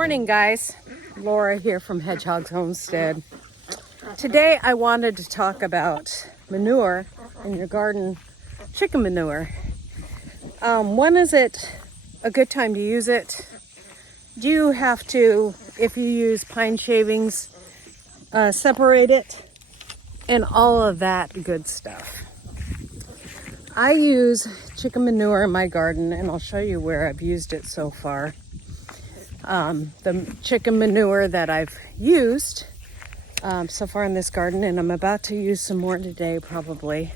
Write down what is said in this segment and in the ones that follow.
morning, guys. Laura here from Hedgehog's Homestead. Today I wanted to talk about manure in your garden, chicken manure. When is it a good time to use it? Do you have to, if you use pine shavings, separate it? And all of that good stuff. I use chicken manure in my garden, and I'll show you where I've used it so far. The chicken manure that I've used so far in this garden, and I'm about to use some more today probably,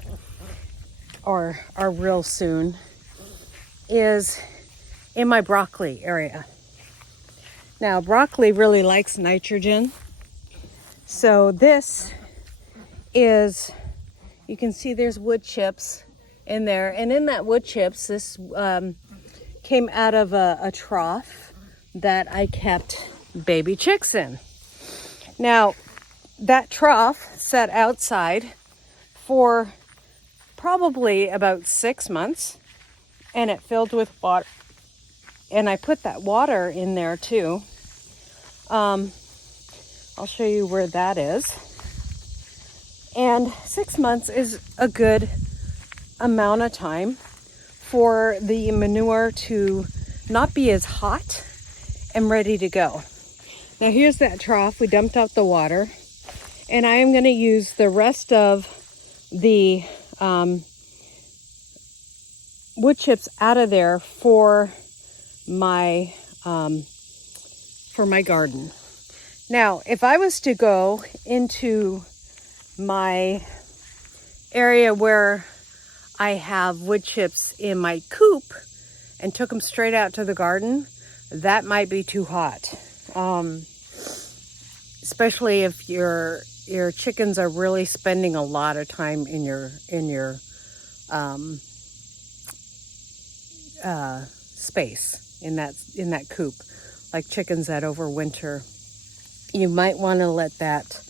or real soon, is in my broccoli area. Now, broccoli really likes nitrogen. So this is, you can see there's wood chips in there. And in that wood chips, this came out of a trough that I kept baby chicks in. Now, that trough sat outside for probably about 6 months, and it filled with water. And I put that water in there too. I'll show you where that is. And 6 months is a good amount of time for the manure to not be as hot and ready to go. Now here's that trough. We dumped out the water, and I am going to use the rest of the wood chips out of there for my garden. Now, if I was to go into my area where I have wood chips in my coop and took them straight out to the garden, that might be too hot. Especially if your chickens are really spending a lot of time in your space in that coop, like chickens that overwinter. You might want to let that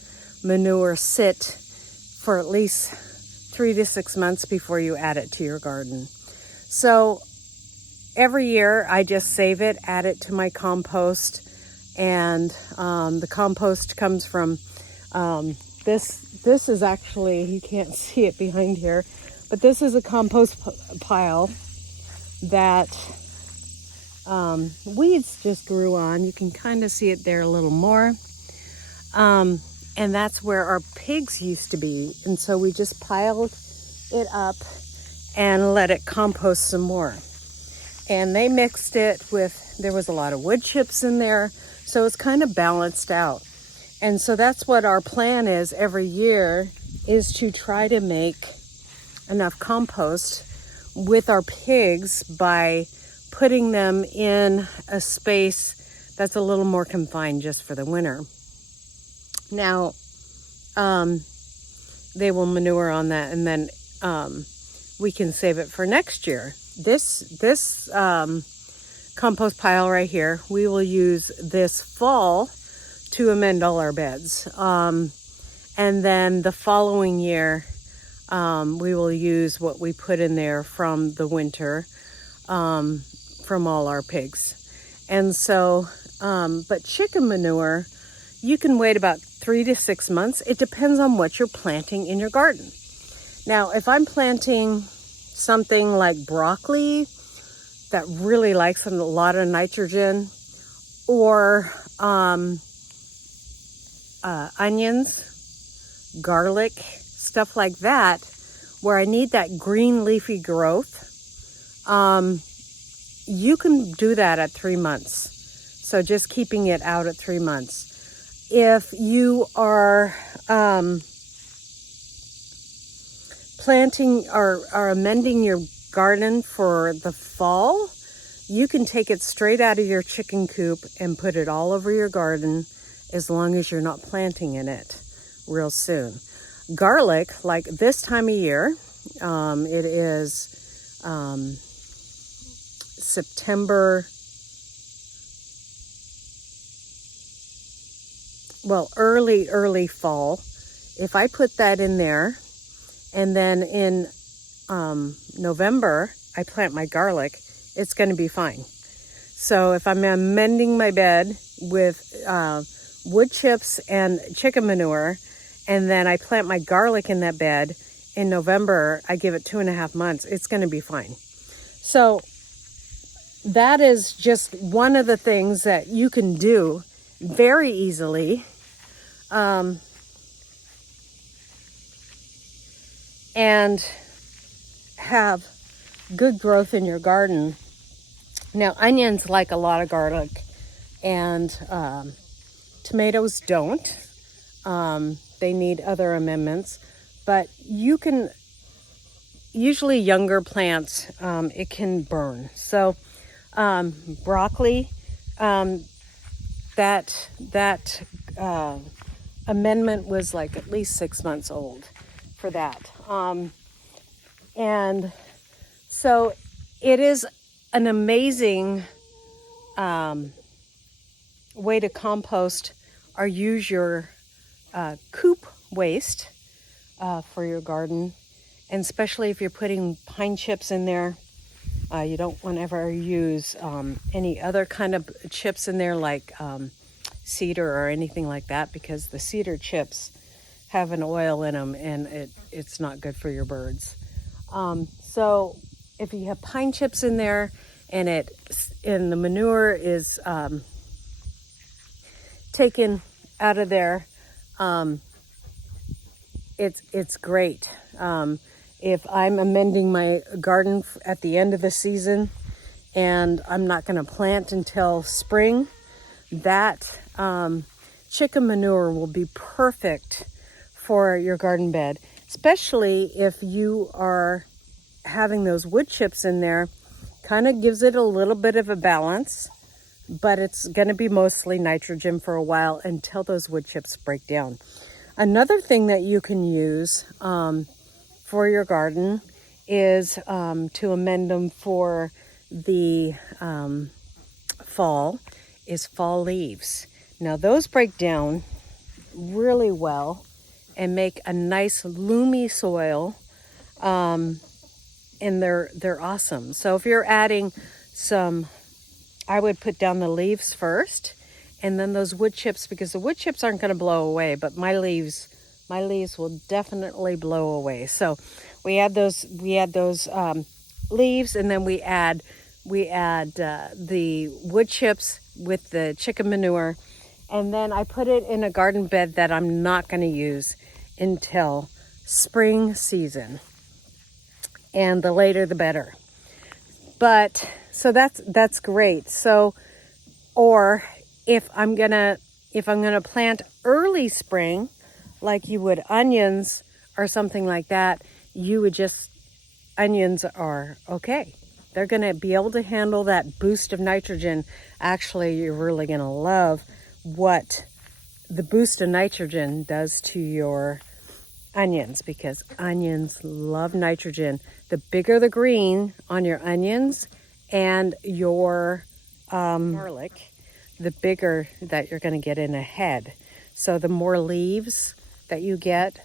manure sit for at least 3 to 6 months before you add it to your garden. So every year I just save it, add it to my compost, and the compost comes from this is actually, you can't see it behind here, but this is a compost pile that weeds just grew on. You can kind of see it there a little more. And that's where our pigs used to be. And so we just piled it up and let it compost some more. And they mixed it with, there was a lot of wood chips in there, so it's kind of balanced out. And so that's what our plan is every year, is to try to make enough compost with our pigs by putting them in a space that's a little more confined just for the winter. Now, they will manure on that, and then we can save it for next year. This compost pile right here, we will use this fall to amend all our beds. And then the following year, we will use what we put in there from the winter, from all our pigs. And so, but chicken manure, you can wait about 3 to 6 months. It depends on what you're planting in your garden. Now, if I'm planting something like broccoli that really likes a lot of nitrogen, or onions, garlic, stuff like that, where I need that green leafy growth, you can do that at 3 months. So just keeping it out at 3 months. If you are planting or amending your garden for the fall, you can take it straight out of your chicken coop and put it all over your garden, as long as you're not planting in it real soon. Garlic, like this time of year, it is September, well, early fall. If I put that in there, and then in November I plant my garlic, it's going to be fine. So if I'm amending my bed with wood chips and chicken manure, and then I plant my garlic in that bed in November, I give it 2.5 months, it's going to be fine. So that is just one of the things that you can do very easily. And have good growth in your garden. Now, onions like a lot of garlic, and tomatoes don't. They need other amendments, but you can, usually younger plants, it can burn. So broccoli, that amendment was like at least 6 months old for that. And so it is an amazing way to compost or use your coop waste for your garden. And especially if you're putting pine chips in there, you don't want to ever use any other kind of chips in there, like cedar or anything like that, because the cedar chips have an oil in them, and it's not good for your birds. So if you have pine chips in there, and the manure is taken out of there, it's great. If I'm amending my garden at the end of the season and I'm not going to plant until spring, that chicken manure will be perfect for your garden bed, especially if you are having those wood chips in there. Kind of gives it a little bit of a balance, but it's going to be mostly nitrogen for a while until those wood chips break down. Another thing that you can use for your garden is to amend them for the fall leaves. Now those break down really well and make a nice loomy soil, and they're awesome. So if you're adding some, I would put down the leaves first, and then those wood chips, because the wood chips aren't going to blow away, but my leaves will definitely blow away. So we add those leaves, and then we add the wood chips with the chicken manure, and then I put it in a garden bed that I'm not going to use until spring season, and the later the better. But so that's great. So, or if I'm gonna plant early spring, like you would onions or something like that, onions are okay. They're gonna be able to handle that boost of nitrogen. Actually, you're really gonna love what the boost of nitrogen does to your onions, because onions love nitrogen. The bigger the green on your onions and your garlic, the bigger that you're going to get in a head. So the more leaves that you get,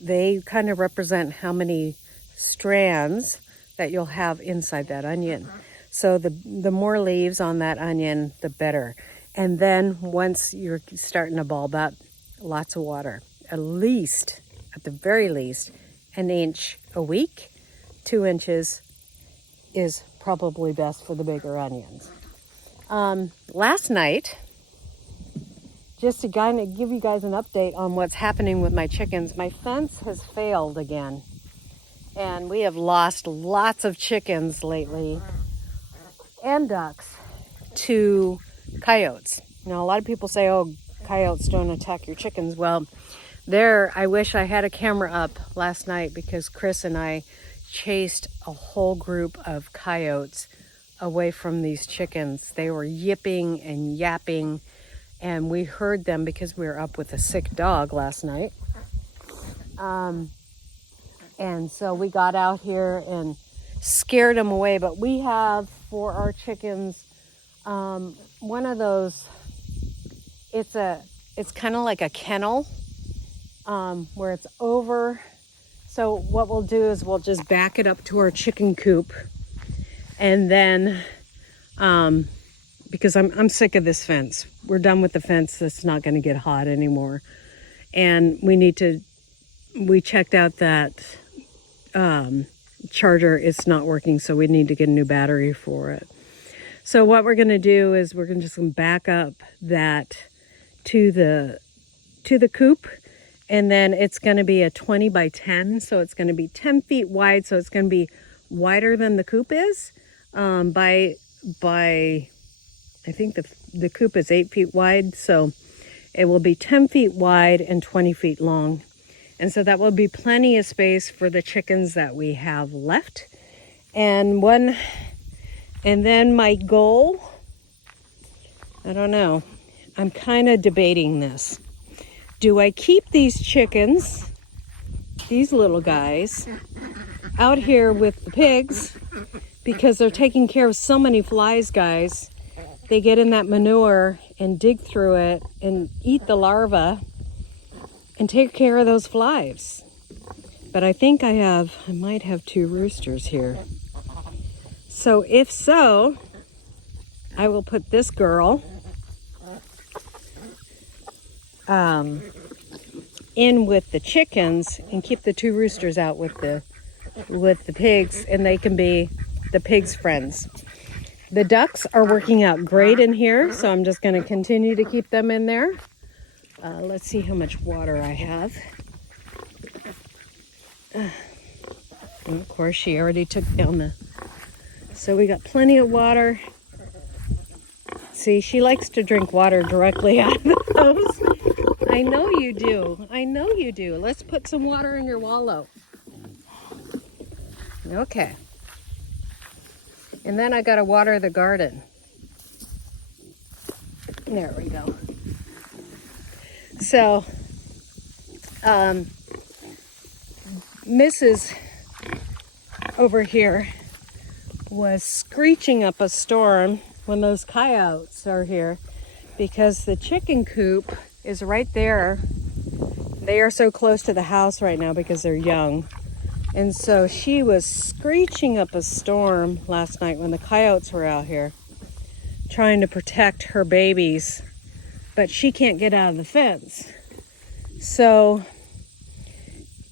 they kind of represent how many strands that you'll have inside that onion. So the more leaves on that onion, the better. And then once you're starting to bulb up, lots of water, at the very least, an inch a week. 2 inches is probably best for the bigger onions. Last night, just to kind of give you guys an update on what's happening with my chickens, my fence has failed again. And we have lost lots of chickens lately, and ducks, to coyotes. Now, a lot of people say, oh, coyotes don't attack your chickens. Well, I wish I had a camera up last night, because Chris and I chased a whole group of coyotes away from these chickens. They were yipping and yapping, and we heard them because we were up with a sick dog last night. And so we got out here and scared them away. But we have, for our chickens, one of those, it's kind of like a kennel, where it's over. So what we'll do is we'll just back it up to our chicken coop, and then because I'm sick of this fence. We're done with the fence that's not going to get hot anymore. And we checked out that charger. It's not working, so we need to get a new battery for it. So what we're going to do is we're going to just back up that to the coop, and then it's going to be a 20 by 10, so it's going to be 10 feet wide, so it's going to be wider than the coop is. By I think the coop is 8 feet wide, so it will be 10 feet wide and 20 feet long. And so that will be plenty of space for the chickens that we have left. And then my goal, I don't know, I'm kind of debating this. Do I keep these chickens, these little guys, out here with the pigs because they're taking care of so many flies, guys? They get in that manure and dig through it and eat the larvae and take care of those flies. But I think I might have 2 roosters here. So if so, I will put this girl in with the chickens and keep the 2 roosters out with the pigs, and they can be the pigs' friends. The ducks are working out great in here, so I'm just going to continue to keep them in there. Let's see how much water I have. And of course, she already took down so we got plenty of water. See, she likes to drink water directly out of the hose. I know you do. I know you do. Let's put some water in your wallow. Okay. And then I gotta water the garden. There we go. So, Mrs. over here was screeching up a storm when those coyotes are here, because the chicken coop is right there. They are so close to the house right now because they're young. And so she was screeching up a storm last night when the coyotes were out here trying to protect her babies, but she can't get out of the fence. So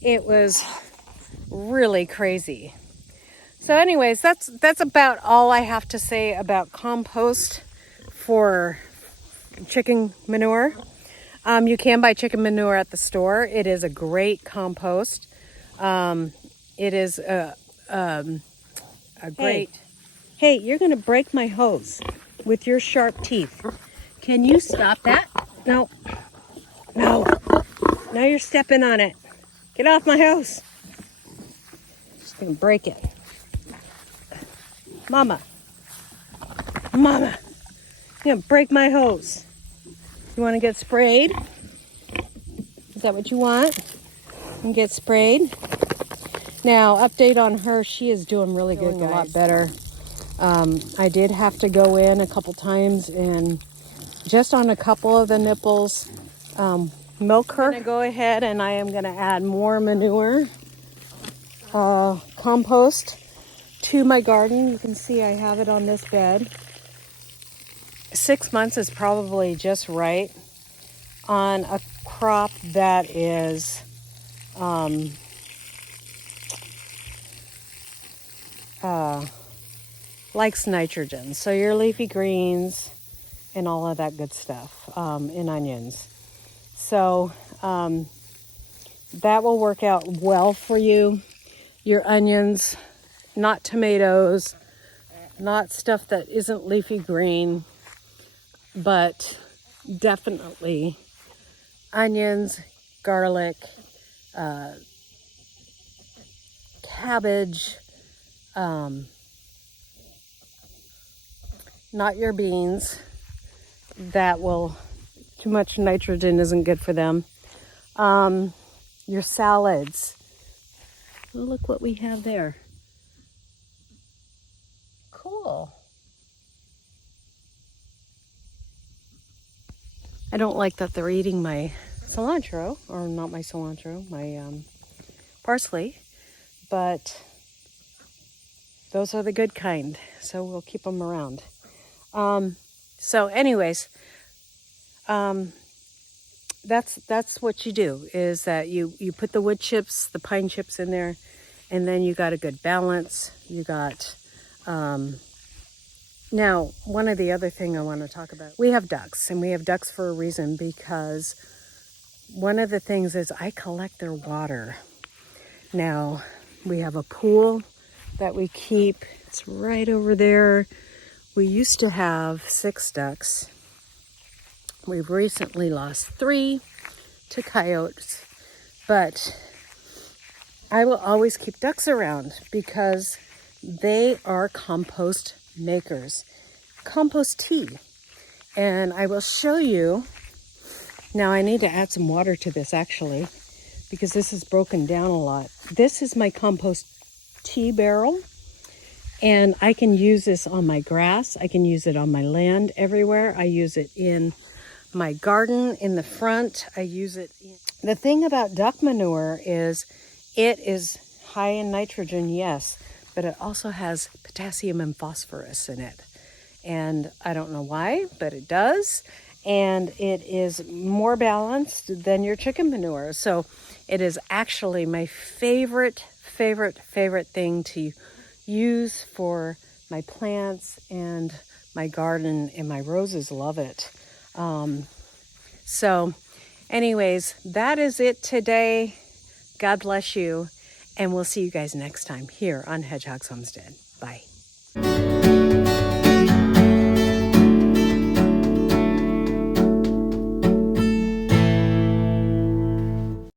it was really crazy. So anyways, that's about all I have to say about compost for chicken manure. You can buy chicken manure at the store. It is a great compost. It is a great... Hey, you're going to break my hose with your sharp teeth. Can you stop that? No. No. Now you're stepping on it. Get off my hose. Just going to break it. Mama. Mama. You're going to break my hose. You want to get sprayed? Is that what you want? And get sprayed? Now, update on her. She is doing really good, a lot better. I did have to go in a couple times and just on a couple of the nipples, milk her. I'm going to go ahead and I am going to add more manure, compost to my garden. You can see I have it on this bed. 6 months is probably just right on a crop that is likes nitrogen. So your leafy greens and all of that good stuff in onions. So that will work out well for you. Your onions, not tomatoes, not stuff that isn't leafy green, but definitely onions, garlic, cabbage, not your beans. That will, too much nitrogen isn't good for them. Your salads. Oh, look what we have there. Cool. I don't like that they're eating my cilantro, or not my cilantro, my parsley, but those are the good kind, so we'll keep them around. So anyways, that's what you do, is that you put the wood chips, the pine chips in there, and then you got a good balance. You got, now, one of the other thing I want to talk about, we have ducks, and we have ducks for a reason, because one of the things is I collect their water. Now, we have a pool that we keep. It's right over there. We used to have 6 ducks. We've recently lost 3 to coyotes, but I will always keep ducks around because they are compost makers, compost tea. And I will show you, now I need to add some water to this actually, because this is broken down a lot. This is my compost tea barrel, and I can use this on my grass. I can use it on my land everywhere. I use it in my garden in the front. I use it. The thing about duck manure is it is high in nitrogen, yes, but it also has potassium and phosphorus in it. And I don't know why, but it does. And it is more balanced than your chicken manure. So it is actually my favorite thing to use for my plants, and my garden, and my roses love it. So anyways, that is it today. God bless you, and we'll see you guys next time here on Hedgehog's Homestead. Bye.